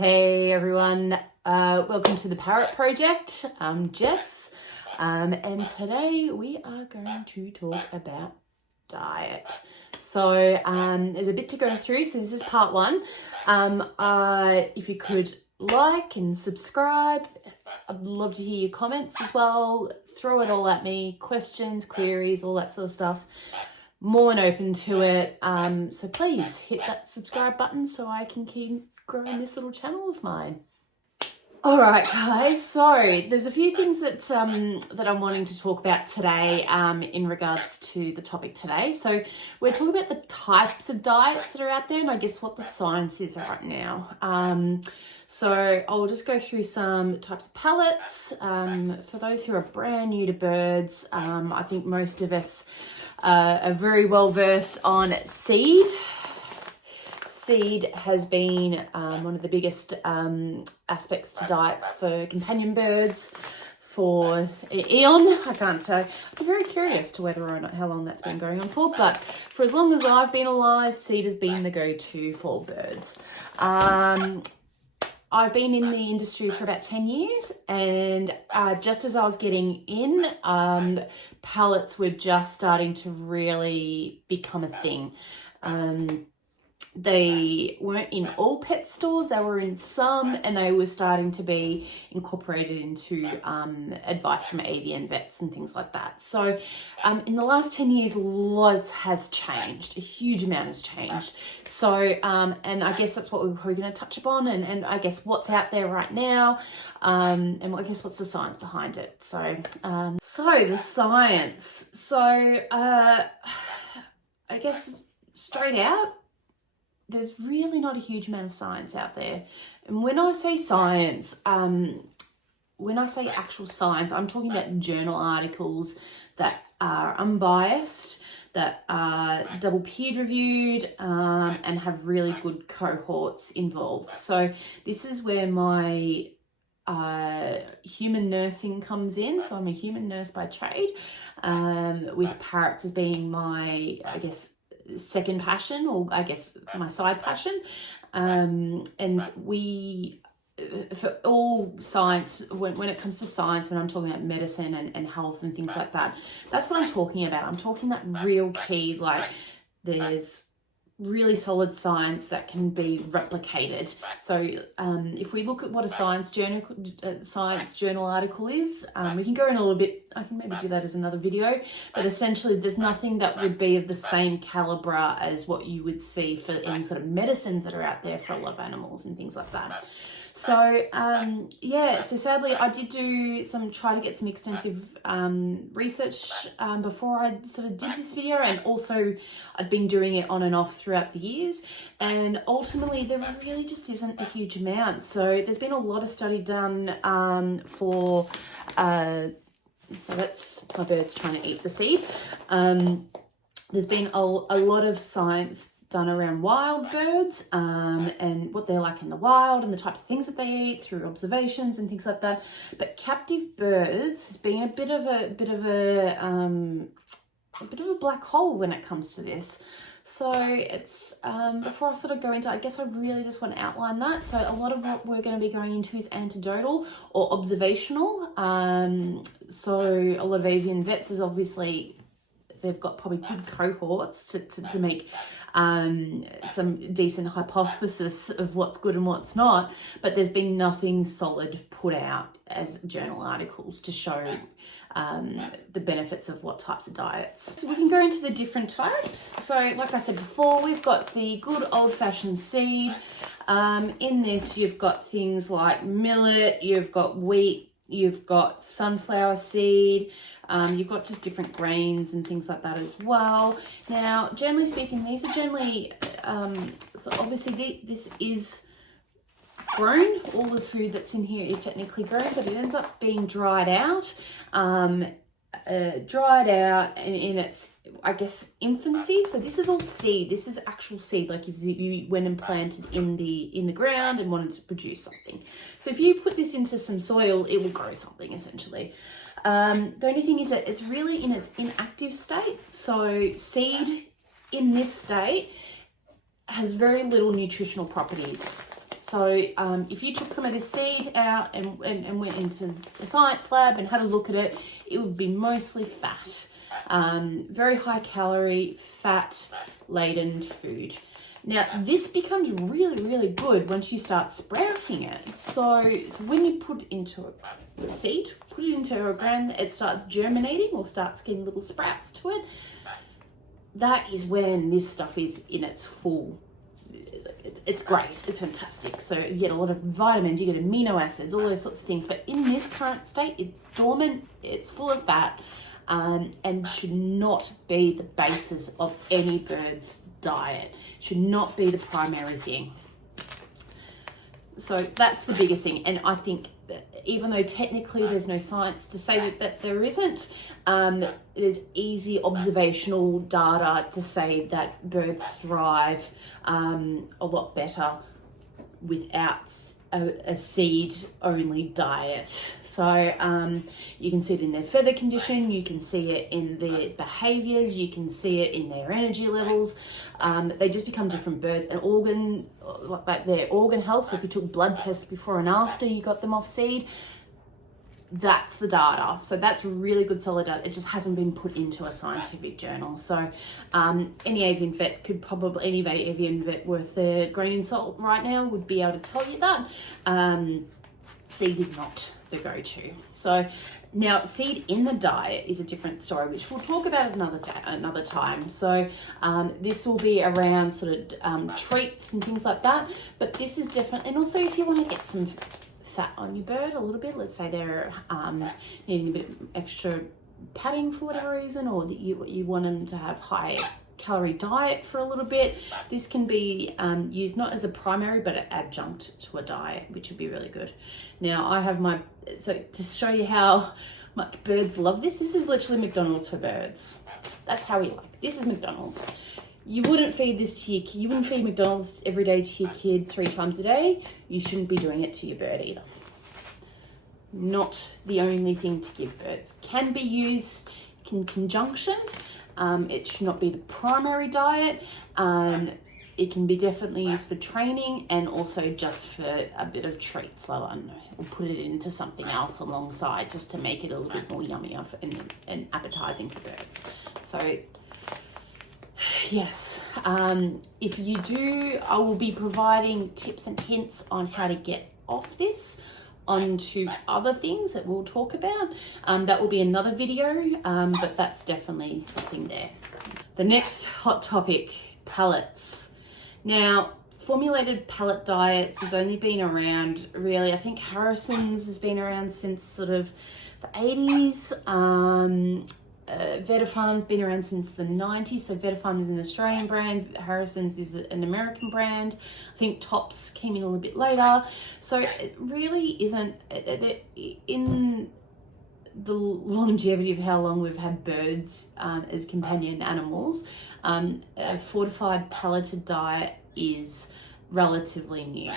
Hey everyone, welcome to the Parrot Project. I'm Jess, and today we are going to talk about diet. So there's a bit to go through, so this is part one. If you could like and subscribe, I'd love to hear your comments as well. Throw it all at me, questions, queries, all that sort of stuff. More than open to it. So please hit that subscribe button so I can keep growing this little channel of mine. All right, guys. So there's a few things that that I'm wanting to talk about today in regards to the topic today. So we're talking about the types of diets that are out there, and I guess what the science is right now. So I'll just go through some types of pellets. For those who are brand new to birds, I think most of us are very well versed on seed. Seed has been one of the biggest aspects to diets for companion birds for eon. I can't say. I'm very curious to whether or not how long that's been going on for, but for as long as I've been alive, seed has been the go-to for birds. I've been in the industry for about 10 years, and just as I was getting in, pellets were just starting to really become a thing. They weren't in all pet stores, they were in some, and they were starting to be incorporated into advice from AVN vets and things like that. So in the last 10 years, lots has changed. A huge amount has changed. So, and I guess that's what we're probably going to touch upon, and I guess what's out there right now, and I guess what's the science behind it. So, the science. So, I guess straight out, there's really not a huge amount of science out there. And when I say science, when I say actual science, I'm talking about journal articles that are unbiased, that are double peer reviewed, and have really good cohorts involved. So this is where my human nursing comes in. So I'm a human nurse by trade, with parrots as being my, I guess, second passion, or I guess my side passion. And we, for all science, when it comes to science, when I'm talking about medicine and health and things like that, that's what I'm talking about. I'm talking that real key, like there's really solid science that can be replicated. So if we look at what a science journal article is, we can go in a little bit, I can maybe do that as another video, but essentially there's nothing that would be of the same caliber as what you would see for any sort of medicines that are out there for a lot of animals and things like that. So so sadly I did try to get some extensive research before I sort of did this video, and also I'd been doing it on and off throughout the years, and ultimately there really just isn't a huge amount. So there's been a lot of study done for so that's my bird's trying to eat the seed. There's been a lot of science done around wild birds, and what they're like in the wild and the types of things that they eat through observations and things like that. But captive birds has been a bit of a black hole when it comes to this. So it's before I sort of go into, I guess I really just want to outline that. So a lot of what we're going to be going into is anecdotal or observational. So a lot of avian vets is obviously, they've got probably good cohorts to make some decent hypothesis of what's good and what's not, but there's been nothing solid put out as journal articles to show the benefits of what types of diets. So we can go into the different types. So like I said before, we've got the good old-fashioned seed. In this, you've got things like millet, you've got wheat, you've got sunflower seed, you've got just different grains and things like that as well. Now, generally speaking, these are generally, so obviously this is grown. All the food that's in here is technically grown, but it ends up being dried out in its, I guess, infancy. So this is all seed. This is actual seed, like if you went and planted in the ground and wanted to produce something. So if you put this into some soil, it will grow something essentially. The only thing is that it's really in its inactive state. So seed in this state has very little nutritional properties. So if you took some of this seed out and went into the science lab and had a look at it, it would be mostly fat. Very high calorie, fat laden food. Now this becomes really, really good once you start sprouting it. So when you put it into a seed, put it into a ground, it starts germinating or starts getting little sprouts to it. That is when this stuff is in its full. It's great, it's fantastic. So you get a lot of vitamins, you get amino acids, all those sorts of things. But in this current state, it's dormant, it's full of fat, and should not be the basis of any bird's diet. Should not be the primary thing. So that's the biggest thing. And I think that even though technically there's no science to say that there isn't, there's easy observational data to say that birds thrive a lot better without a seed only diet. So you can see it in their feather condition, you can see it in their behaviours, you can see it in their energy levels. They just become different birds, and like their organ health. So if you took blood tests before and after you got them off seed, that's the data. So that's really good solid data. It just hasn't been put into a scientific journal. So any avian vet worth their grain in salt right now would be able to tell you that. Seed is not the go-to. So now seed in the diet is a different story, which we'll talk about another time. So this will be around sort of treats and things like that. But this is different. And also if you want to get some fat on your bird a little bit, let's say they're needing a bit of extra padding for whatever reason, or that you want them to have high calorie diet for a little bit, this can be used not as a primary but an adjunct to a diet, which would be really good. Now I have so to show you how much birds love this is literally McDonald's for birds. That's how we like. This is McDonald's. You wouldn't feed this to your kid. You wouldn't feed McDonald's every day to your kid 3 times a day. You shouldn't be doing it to your bird either. Not the only thing to give birds. Can be used in conjunction. It should not be the primary diet. It can be definitely used for training and also just for a bit of treats. So I don't know, we'll put it into something else alongside just to make it a little bit more yummy and appetizing for birds. So yes, if you do, I will be providing tips and hints on how to get off this onto other things that we'll talk about. That will be another video, but that's definitely something there. The next hot topic, pellets. Now, formulated pellet diets has only been around, really, I think Harrison's has been around since sort of the 80s. Vetafarm's been around since the 90s. So Vetafarm is an Australian brand, Harrison's is an American brand. I think Tops came in a little bit later. So it really isn't, in the longevity of how long we've had birds as companion animals, a fortified pelleted diet is relatively new.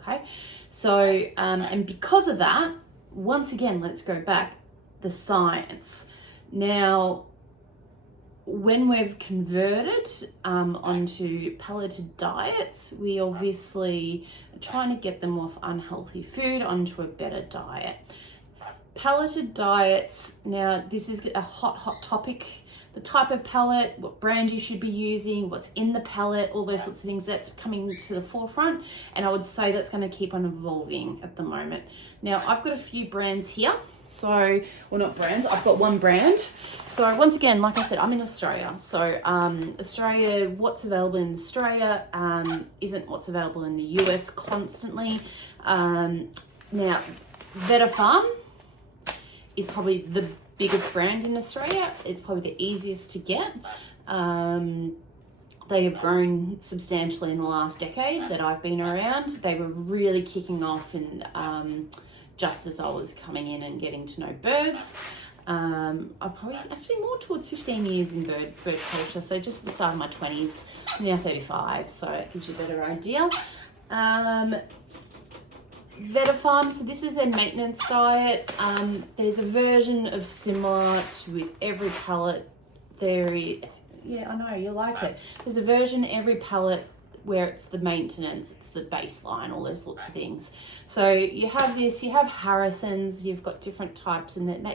Okay, so and because of that, once again, let's go back, the science. Now, when we've converted onto pelleted diets, we obviously are trying to get them off unhealthy food onto a better diet. Pelleted diets, now this is a hot topic. The type of pellet, what brand you should be using, what's in the pellet, all those sorts of things, that's coming to the forefront. And I would say that's going to keep on evolving at the moment. Now, I've got a few brands here. So, well, not brands, I've got one brand. So once again, like I said, I'm in Australia. So Australia, what's available in Australia isn't what's available in the US constantly. Now, Vetafarm is probably the biggest brand in Australia. It's probably the easiest to get. They have grown substantially in the last decade that I've been around. They were really kicking off in just as I was coming in and getting to know birds. I'm probably actually more towards 15 years in bird culture, so just the start of my 20s, now 35, so it gives you a better idea. Vetafarm, so this is their maintenance diet. There's a version of similar to with every pellet. Yeah, I know, you like it. There's a version every pellet where it's the maintenance, it's the baseline, all those sorts of things. So you have this, you have Harrison's, you've got different types, and then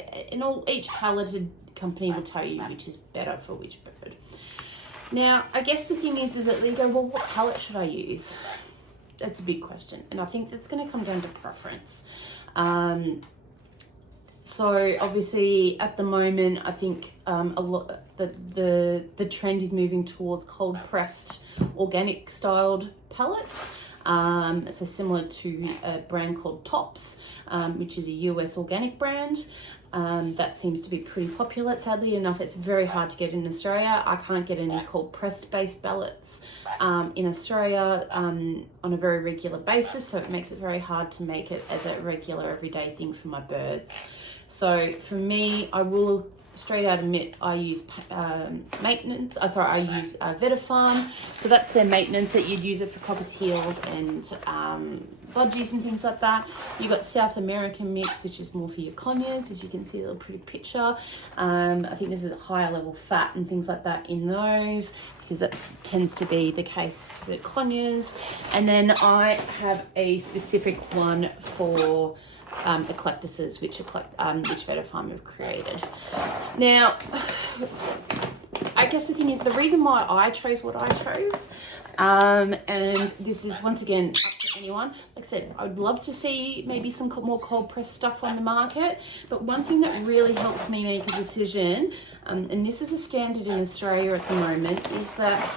each pelleted company will tell you which is better for which bird. Now, I guess the thing is that they go, well, what pellet should I use? That's a big question, and I think that's going to come down to preference. So obviously at the moment, I think a lot the trend is moving towards cold pressed organic styled pellets. So similar to a brand called Tops, which is a US organic brand. That seems to be pretty popular. Sadly enough, it's very hard to get in Australia. I can't get any cold pressed based pellets in Australia on a very regular basis, so it makes it very hard to make it as a regular everyday thing for my birds. So for me, I will straight out admit I use maintenance. I use Vetifarm. So that's their maintenance that you'd use it for cockatiels and budgies and things like that. You've got South American mix, which is more for your conures, as you can see a little pretty picture. I think this is a higher level fat and things like that in those, because that tends to be the case for conures. And then I have a specific one for eclectuses, which Vetifarm have created. Now, I guess the thing is, the reason why I chose what I chose, and this is once again up to anyone. Like I said, I would love to see maybe some more cold press stuff on the market, but one thing that really helps me make a decision, and this is a standard in Australia at the moment, is that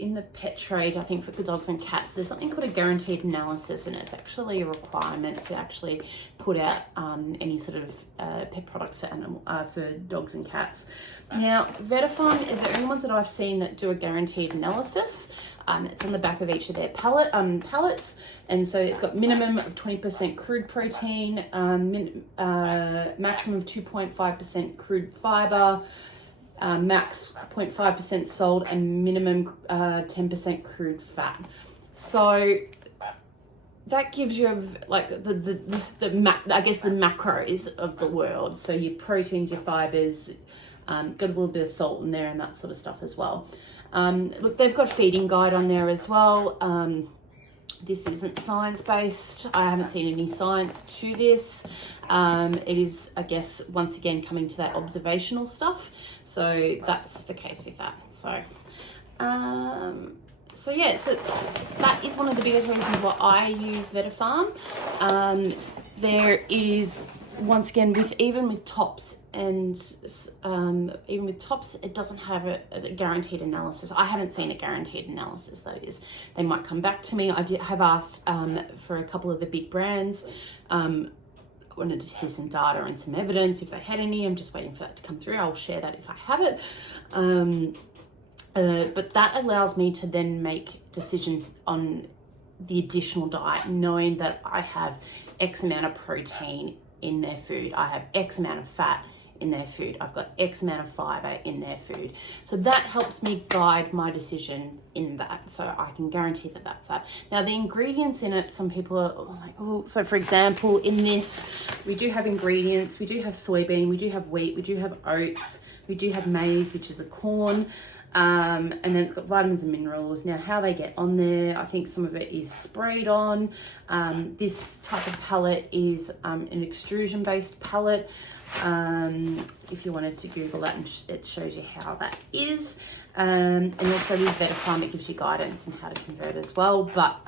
in the pet trade, I think for dogs and cats, there's something called a guaranteed analysis, and it's actually a requirement to actually put out any sort of pet products for dogs and cats. Now, Vetifarm are the only ones that I've seen that do a guaranteed analysis. It's on the back of each of their pellets, and so it's got minimum of 20% crude protein, maximum of 2.5% crude fiber, max 0.5% salt, and minimum 10% crude fat. So that gives you like the macros of the world. So your proteins, your fibers, got a little bit of salt in there and that sort of stuff as well. Look, they've got a feeding guide on there as well. This isn't science-based. I haven't seen any science to this. It is, I guess, once again, coming to that observational stuff. So that's the case with that. So yeah, so that is one of the biggest reasons why I use Vetifarm. There is, once again, even with Tops, and even with Tops, it doesn't have a guaranteed analysis. I haven't seen a guaranteed analysis, that is. They might come back to me. I have asked for a couple of the big brands. I wanted to see some data and some evidence if they had any. I'm just waiting for that to come through. I'll share that if I have it. But that allows me to then make decisions on the additional diet, knowing that I have X amount of protein in their food, I have X amount of fat in their food, I've got X amount of fiber in their food. So that helps me guide my decision in that, so I can guarantee that that's that. Now the ingredients in it, some people are like, oh, so for example, in this, we do have ingredients, we do have soybean, we do have wheat, we do have oats, we do have maize, which is a corn, and then it's got vitamins and minerals. Now how they get on there, I think some of it is sprayed on. This type of pellet is an extrusion based pellet. If you wanted to Google that, and it shows you how that is. And also with Vetifarm, it gives you guidance on how to convert as well. But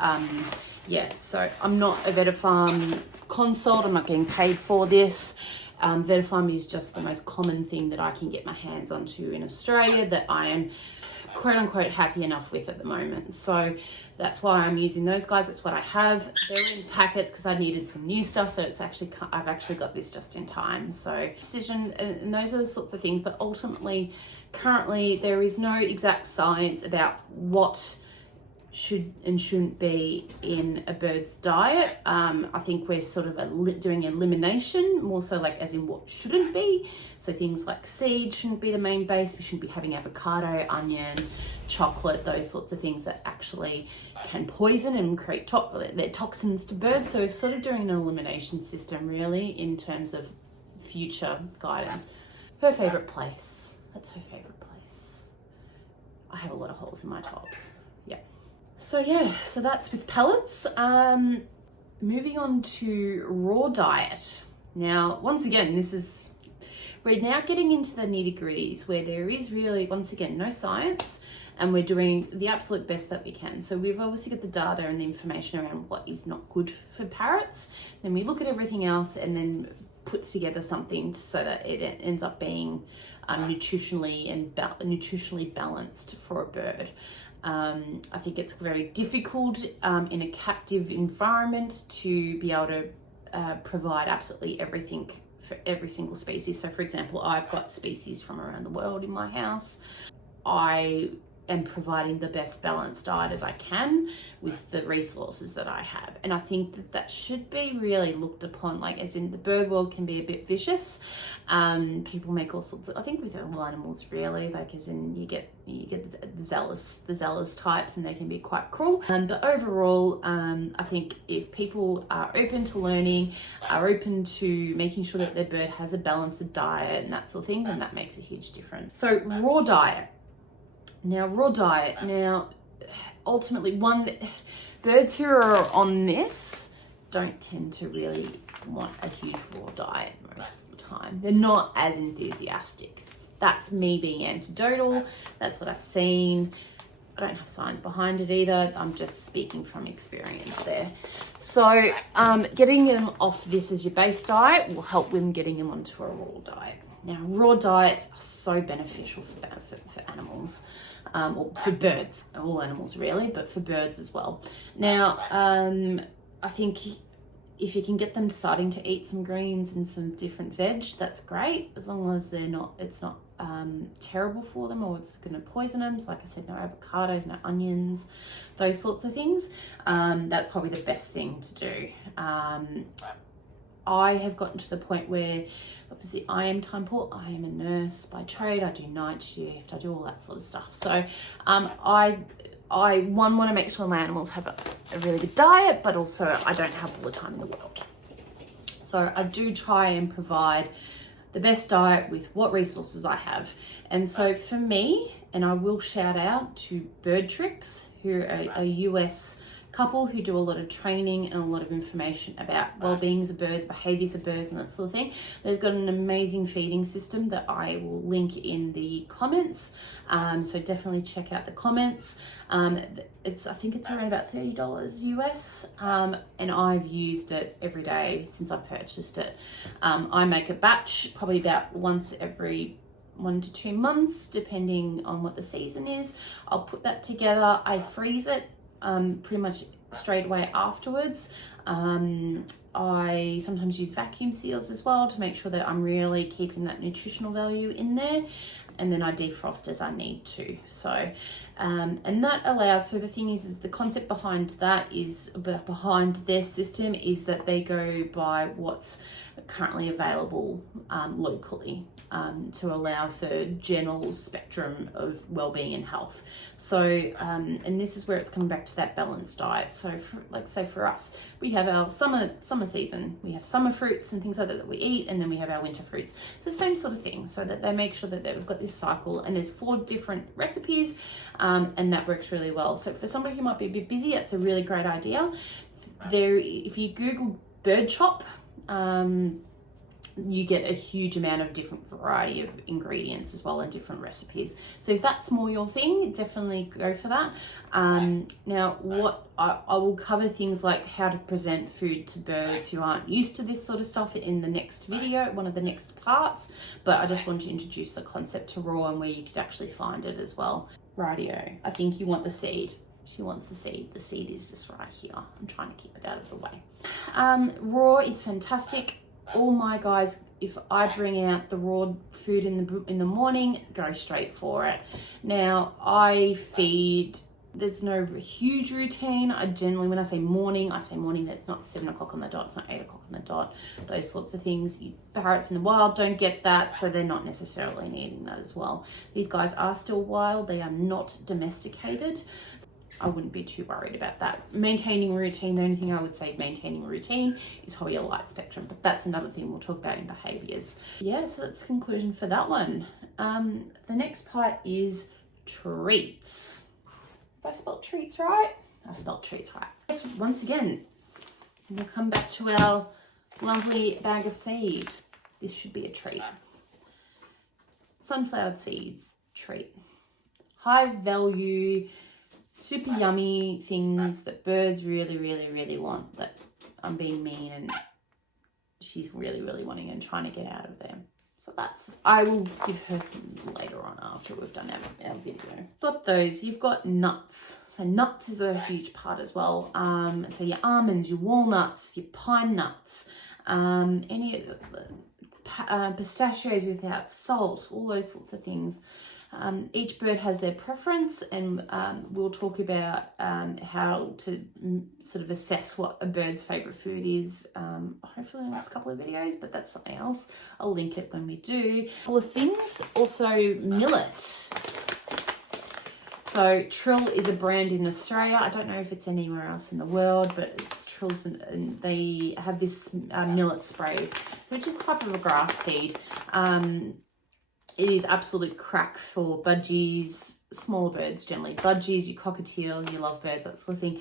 yeah, so I'm not a Vetifarm consult, I'm not getting paid for this. Vetifarm is just the most common thing that I can get my hands onto in Australia that I am quote unquote happy enough with at the moment. So that's why I'm using those guys. That's what I have. They're in packets because I needed some new stuff. So it's actually, I've actually got this just in time. So decision, and those are the sorts of things. But ultimately, currently, there is no exact science about what should and shouldn't be in a bird's diet. I think we're sort of doing elimination, more so like as in what shouldn't be. So things like seed shouldn't be the main base. We shouldn't be having avocado, onion, chocolate, those sorts of things that actually can poison and create they're toxins to birds. So we're sort of doing an elimination system really in terms of future guidance. Her favourite place. That's her favourite place. I have a lot of holes in my tops. Yeah. So yeah, so that's with pellets. Moving on to raw diet. Now, once again, we're now getting into the nitty gritties where there is really, once again, no science, and we're doing the absolute best that we can. So we've obviously got the data and the information around what is not good for parrots. Then we look at everything else and then puts together something so that it ends up being nutritionally balanced for a bird. I think it's very difficult in a captive environment to be able to provide absolutely everything for every single species. So for example, I've got species from around the world in my house. I am providing the best balanced diet as I can with the resources that I have. And I think that that should be really looked upon, like as in the bird world can be a bit vicious. People make all sorts of, I think with all animals really, like as in you get the zealous types, and they can be quite cruel. But overall, I think if people are open to learning, are open to making sure that their bird has a balanced diet and that sort of thing, then that makes a huge difference. So raw diet. Now, ultimately, birds who are on this don't tend to really want a huge raw diet most of the time. They're not as enthusiastic. That's me being anecdotal. That's what I've seen. I don't have science behind it either. I'm just speaking from experience there. So getting them off this as your base diet will help with getting them onto a raw diet. Now, raw diets are so beneficial for animals, or for birds, all animals really, but for birds as well. Now, I think if you can get them starting to eat some greens and some different veg, that's great, as long as it's not terrible for them or it's going to poison them. So like I said, no avocados, no onions, those sorts of things. That's probably the best thing to do. I have gotten to the point where obviously I am time poor. I am a nurse by trade. I do night shift. I do all that sort of stuff. So I want to make sure my animals have a really good diet, but also I don't have all the time in the world. So I do try and provide the best diet with what resources I have. And so for me, and I will shout out to Bird Tricks, who are a US couple who do a lot of training and a lot of information about well-beings of birds, behaviours of birds and that sort of thing. They've got an amazing feeding system that I will link in the comments. So definitely check out the comments. I think it's around about $30 US, and I've used it every day since I've purchased it. I make a batch probably about once every 1 to 2 months, depending on what the season is. I'll put that together. I freeze it pretty much straight away afterwards. I sometimes use vacuum seals as well to make sure that I'm really keeping that nutritional value in there, and then I defrost as I need to. So and that allows, so the thing is the concept behind their system is that they go by what's currently available locally, to allow for general spectrum of well-being and health. So and this is where it's coming back to that balanced diet. So for us, we have our summer season, we have summer fruits and things like that we eat, and then we have our winter fruits. So same sort of thing, so that they make sure that we've got this cycle, and there's 4 different recipes, and that works really well. So for somebody who might be a bit busy, it's a really great idea. If you Google bird chop, you get a huge amount of different variety of ingredients as well, and different recipes. So if that's more your thing, definitely go for that. Now, what I will cover things like how to present food to birds who aren't used to this sort of stuff in the next video, one of the next parts, but I just want to introduce the concept to raw and where you could actually find it as well. Rightio, I think you want the seed. She wants the seed. The seed is just right here. I'm trying to keep it out of the way. Raw is fantastic. All my guys, if I bring out the raw food in the morning, go straight for it. Now, I feed, there's no huge routine. I generally, when I say morning, that's not 7 o'clock on the dot, it's not 8 o'clock on the dot, those sorts of things. Parrots in the wild don't get that, so they're not necessarily needing that as well. These guys are still wild. They are not domesticated. I wouldn't be too worried about that. Maintaining routine, the only thing I would say maintaining routine is probably a light spectrum, but that's another thing we'll talk about in behaviours. Yeah, so that's the conclusion for that one. The next part is treats. Have I spelled treats right? I spelled treats right. Yes, once again, we'll come back to our lovely bag of seed. This should be a treat. Sunflower seeds, treat. High value, super yummy things that birds really, really, really want, that I'm being mean and she's really, really wanting and trying to get out of there. So I will give her some later on after we've done our video. Got those, you've got nuts. So nuts is a huge part as well. So your almonds, your walnuts, your pine nuts, any of the pistachios without salt, all those sorts of things. Each bird has their preference, and we'll talk about how to sort of assess what a bird's favourite food is, hopefully in the next couple of videos, but that's something else. I'll link it when we do. A couple of things, also millet. So Trill is a brand in Australia. I don't know if it's anywhere else in the world, but it's Trill's, and they have this millet spray, which is type of a grass seed. It is absolute crack for budgies, smaller birds generally. Budgies, your cockatiel, your lovebirds, that sort of thing.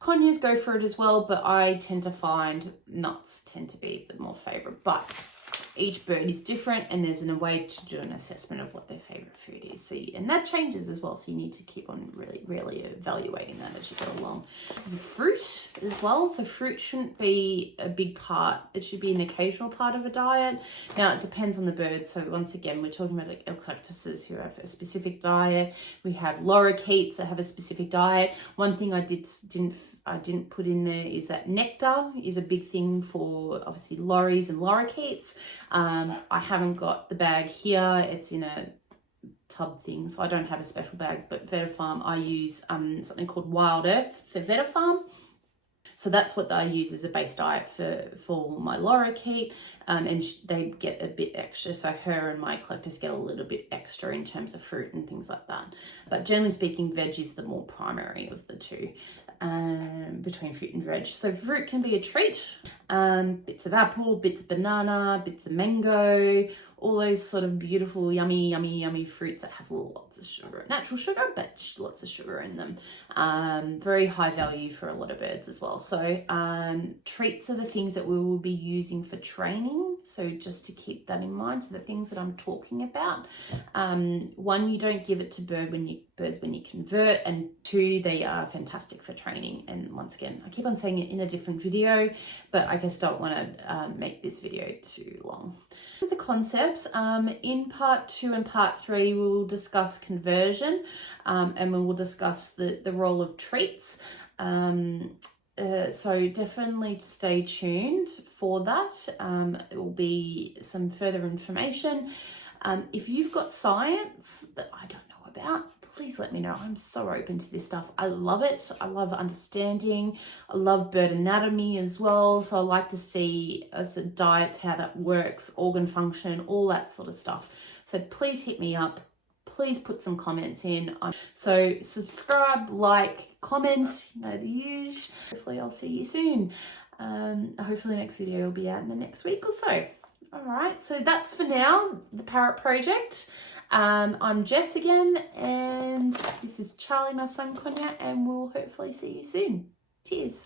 Conures go for it as well, but I tend to find nuts tend to be the more favourite. But each bird is different, and there's a way to do an assessment of what their favourite food is. So, and that changes as well, so you need to keep on really evaluating that as you go along. This is fruit as well, so fruit shouldn't be a big part. It should be an occasional part of a diet. Now, it depends on the bird. So once again, we're talking about eclectuses who have a specific diet. We have lorikeets that have a specific diet. One thing I didn't put in there is that nectar is a big thing for obviously lorries and lorikeets. I haven't got the bag here. It's in a tub thing, so I don't have a special bag, but Vetafarm, I use something called Wild Earth for Vetafarm. So that's what I use as a base diet for my lorikeet, and they get a bit extra. So her and my collectors get a little bit extra in terms of fruit and things like that. But generally speaking, veg is the more primary of the two, between fruit and veg. So fruit can be a treat. Bits of apple, bits of banana, bits of mango, all those sort of beautiful, yummy fruits that have lots of sugar, natural sugar, but lots of sugar in them. Very high value for a lot of birds as well. So treats are the things that we will be using for training. So just to keep that in mind. So the things that I'm talking about, one, you don't give it to birds when you convert, and two, they are fantastic for training. And once again, I keep on saying it in a different video, but I just don't want to make this video too long. The concepts, in part 2 and part 3, we will discuss conversion, and we will discuss the role of treats. So definitely stay tuned for that. It will be some further information. If you've got science that I don't know about, please let me know. I'm so open to this stuff. I love it. I love understanding. I love bird anatomy as well. So I like to see diets, how that works, organ function, all that sort of stuff. So please hit me up. Please put some comments in. So subscribe, like, comment, you know the usual. Hopefully I'll see you soon. Hopefully the next video will be out in the next week or so. All right, so that's for now, the Parrot Project. I'm Jess again, and this is Charlie, my son Konya, and we'll hopefully see you soon. Cheers.